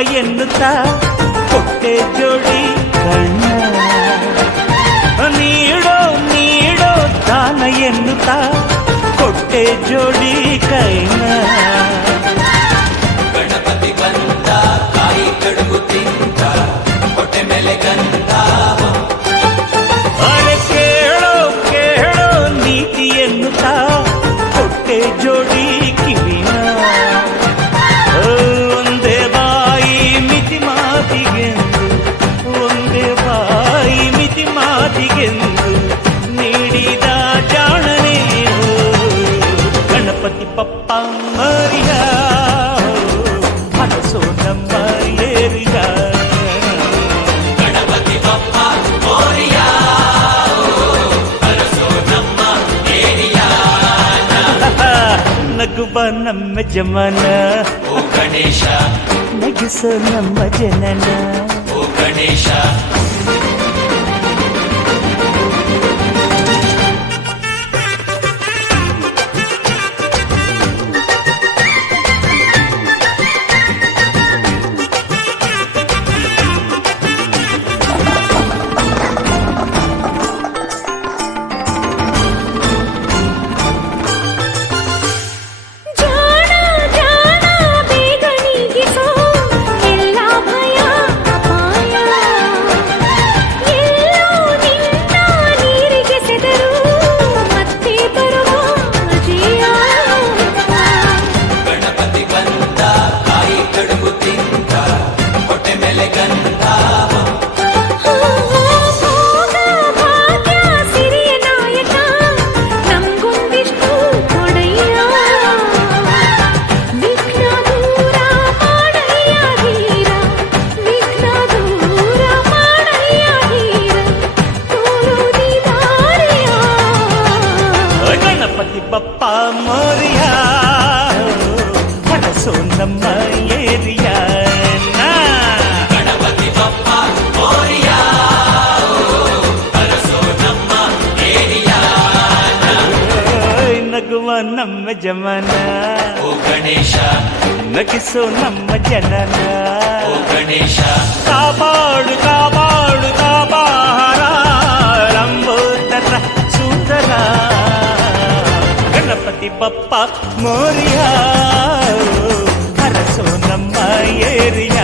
ಎನ್ನುತ್ತಾ ಕೊಟ್ಟೆ ಜೋಡಿ ಕಣ್ಣ ನೀಡೋ ನೀಡೋ ದಾನ ಎನ್ನುತ್ತಾ ಕೊಟ್ಟೆ ಜೋಡಿ ಕೈನ ಪಪ್ಪ ಮರಿಯ ಮನಸ್ಸು ನಮ್ಮ ಏರಿಯ ಗಣಪತಿ ಬಪ್ಪ ಮೋರಿಯ ಬರಸೋ ನಮ್ಮ ಏರಿಯಾ ನಗುವ ನಮ್ಮ ಜಮನ ಓ ಗಣೇಶ ನಗಿಸೋ ನಮ್ಮ ಜನನ ಓ ಗಣೇಶ ಮನಸ್ಸು ನಮ್ಮ ಏರಿಯ ಗಣಪತಿ ಬಪ್ಪ ಮೋರಿಯ ಬರಸೋ ನಮ್ಮ ಏರಿಯಾ ನಗುವ ನಮ್ಮ ಜಮನ ಓ ಗಣೇಶ ನಗಿಸೋ ನಮ್ಮ ಜನನ ಓ ಗಣೇಶ ಕಾಪಾಡು ಕಾಪಾಡು ಕಾಪಾರ ಲಂಬೋದರ ಸುಂದರ ಗಣಪತಿ ಬಪ್ಪ ಮೋರಿಯ அரசோ நம்ம ஏரியா